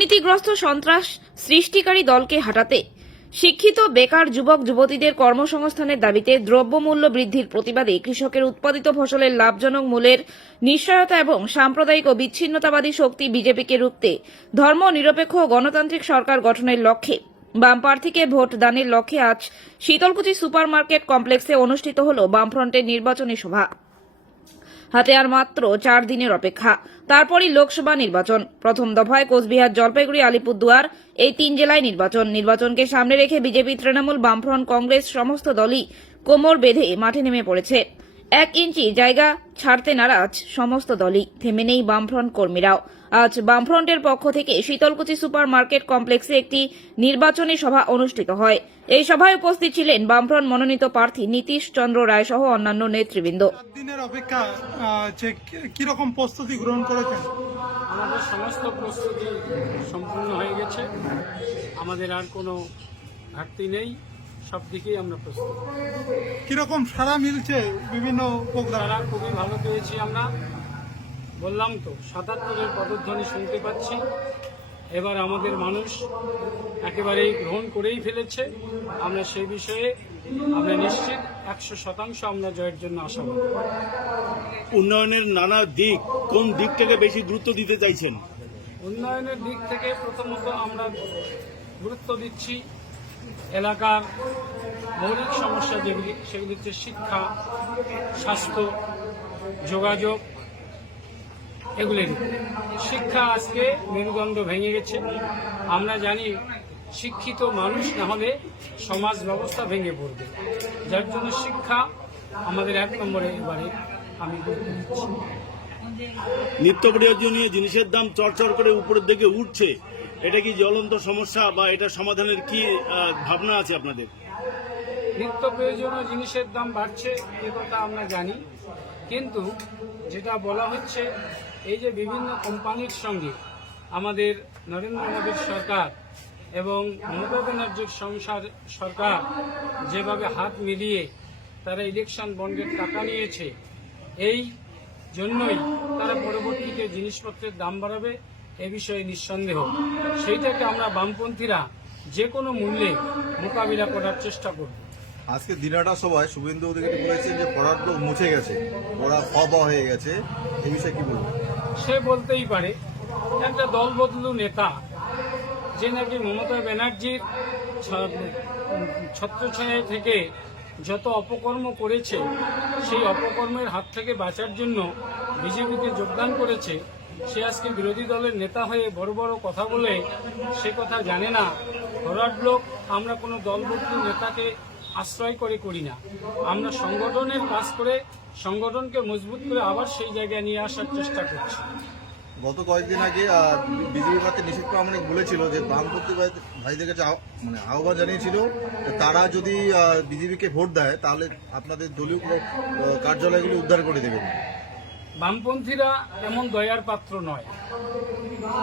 দুর্নীতিগ্রস্ত সন্ত্রাস সৃষ্টিকারী দলকে হাঁটাতে। শিক্ষিত, বেকার যুবক, যুবতীদের কর্মসংস্থানের দাবিতে দ্রব্যমূল্য বৃদ্ধির প্রতিবাদে কৃষকের উৎপাদিত ফসলের লাভজনক মূল্যের নিশ্চয়তা এবং সাম্প্রদায়িক ও বিচ্ছিন্নতাবাদী শক্তি বিজেপিকে রুখতে ধর্ম নিরপেক্ষ গণতান্ত্রিক সরকার গঠনের লক্ষ্যে। বাম প্রার্থীকে ভোট দানের লক্ষ্যে আজ শীতলকুচি সুপার মার্কেট কমপ্লেক্সে অনুষ্ঠিত হল বামফ্রন্টের নির্বাচনী সভা। হাতে আর মাত্র চার দিনের অপেক্ষা। তারপরই লোকসভা নির্বাচন। প্রথম দফায় কোচবিহার, জলপাইগুড়ি, আলিপুরদুয়ার এই তিন জেলায় নির্বাচন। নির্বাচনকে সামনে রেখে বিজেপি, তৃণমূল, বামফ্রন্ট, কংগ্রেস সমস্ত দলই কোমর বেঁধে মাঠে নেমে পড়েছে। এক ইঞ্চি জায়গা ছাড়তে নারাজ সমস্ত দলই। থেমে নেই বামফ্রন্ট কর্মীরাও। আজ বামফ্রন্টের পক্ষ থেকে শীতলকুচি সুপার মার্কেট কমপ্লেক্সে একটি নির্বাচনী সভা অনুষ্ঠিত হয়। এই সভায় উপস্থিত ছিলেন বামফ্রন্ট মনোনীত প্রার্থী নীতিশ চন্দ্র রায় সহ অন্যান্য নেতৃবৃন্দ। দিনের অপেক্ষা যে কীরকম প্রস্তুতি গ্রহণ করেছেন? আমাদের সমস্ত প্রস্তুতি সম্পূর্ণ হয়ে গেছে। আমাদের আর কোনো ঘাটতি নেই। সব দিকেই আমরা প্রস্তুত। কীরকম সারা মিলছে বিভিন্ন প্রোগ্রাম তারা খুবই ভালো পেয়েছি আমরা। বললাম তো সাতাত্তরের পদধ্বনি শুনতে পাচ্ছি। এবার আমাদের মানুষ একেবারেই গ্রহণ করেই ফেলেছে। আমরা সেই বিষয়ে আমরা নিশ্চিত একশো শতাংশ আমরা জয়ের জন্য আশাবাদী। উন্নয়নের নানা দিক কোন দিকটাকে বেশি গুরুত্ব দিতে চাইছেন? উন্নয়নের দিক থেকে প্রথমত আমরা গুরুত্ব দিচ্ছি এলাকার মৌলিক সমস্যা যেগুলি, সেগুলি হচ্ছে শিক্ষা, স্বাস্থ্য, যোগাযোগ এগুলির শিক্ষা আজকে মেরুদণ্ড ভেঙে গেছে। আমরা জানি শিক্ষিত মানুষ না হলে সমাজ ব্যবস্থা ভেঙে পড়বে। যার জন্য শিক্ষা আমাদের এক নম্বরে এবারে আমি গুরুত্ব দিচ্ছি। নিত্য প্রয়োজনীয় জিনিসের দাম চড়চড় করে উপরের দিকে উঠছে, এটা কি জ্বলন্ত সমস্যা বা এটা সমাধানের কি ভাবনা আছে আপনাদের? নিত্য প্রয়োজনীয় জিনিসের দাম বাড়ছে, এ কথা আমরা জানি। কিন্তু যেটা বলা হচ্ছে, এই যে বিভিন্ন কোম্পানির সঙ্গে আমাদের নরেন্দ্র মোদীর সরকার এবং মমতা ব্যানার্জির সংসার সরকার যেভাবে হাত মিলিয়ে তারা ইলেকশন বন্ডের টাকা নিয়েছে, এই জন্যই তারা পরবর্তীতে জিনিসপত্রের দাম বাড়াবে এ বিষয়ে নিঃসন্দেহ। সেইটাকে আমরা বামপন্থীরা যে কোনো মূল্যে মোকাবিলা করার চেষ্টা করব। আজকে দিনাটা সভায় শুভেন্দু অধিকারী বলেছেন যে পড়ার লোক মুছে গেছে ওরা হওয়া হয়ে গেছে। এই বিষয়ে কি বলব সে বলতেই পারে একটা দল বদলু নেতা যে নাকি মমতা ব্যানার্জির ছত্রছায়া থেকে যত অপকর্ম করেছে, সেই অপকর্মের হাত থেকে বাঁচার জন্য বিজেপিতে যোগদান করেছে, সে আজকে বিরোধী দলের নেতা হয়ে বড় বড় কথা বলে সে কথা জানে না। ফরওয়ার্ড লোক আমরা কোনো দলবদ্ধ নেতাকে আশ্রয় করে করি না। আমরা সংগঠনের কাজ করে, সংগঠনকে মজবুত করে আবার সেই জায়গায় নিয়ে আসার চেষ্টা করছি। গত কয়েকদিন আগে বিজেপি প্রার্থী নিশীত প্রামাণিক বলেছিল যে বামপন্থী ভাইদের কাছে মানে আহ্বান জানিয়েছিল তারা যদি বিজেপিকে ভোট দেয়, তাহলে আপনাদের দলীয় কার্যালয়গুলি উদ্ধার করে দেবেন। বামপন্থীরা এমন দয়ার পাত্র নয়।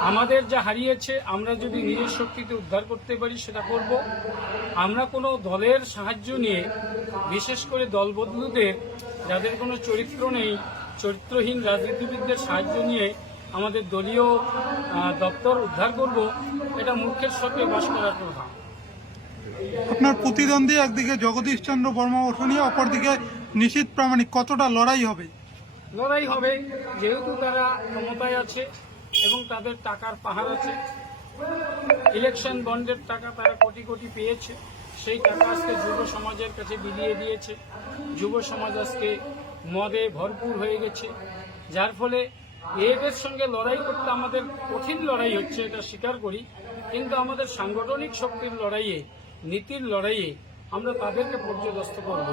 আমাদের যা হারিয়েছে, আমরা যদি নিজের শক্তিতে উদ্ধার করতে পারি, সেটা করব। আমরা কোনো দলের সাহায্য নিয়ে, বিশেষ করে দলবদলুদের যাদের কোনো চরিত্র নেই, চরিত্রহীন রাজনীতিবিদদের সাহায্য নিয়ে আমাদের দলীয় দপ্তর উদ্ধার করব। এটা মূর্খের সঙ্গে বাস করার কথা। আপনার প্রতিদ্বন্দ্বী একদিকে জগদীশ চন্দ্র বর্মা ওঠনিয়া অপরদিকে নিশীত প্রামাণিক। কতটা লড়াই হবে? লড়াই হবে যেহেতু তারা ক্ষমতায় আছে এবং তাদের টাকার পাহাড় আছে। ইলেকশন বন্ডের টাকা তারা কোটি কোটি পেয়েছে। সেই টাকা আজকে যুব সমাজের কাছে বিলিয়ে দিয়েছে। যুব সমাজ আজকে মদে ভরপুর হয়ে গেছে। যার ফলে এদের সঙ্গে লড়াই করতে আমাদের কঠিন লড়াই হচ্ছে, এটা স্বীকার করি। কিন্তু আমাদের সাংগঠনিক শক্তির লড়াইয়ে, নীতির লড়াইয়ে আমরা তাদেরকে পর্যদস্ত করব।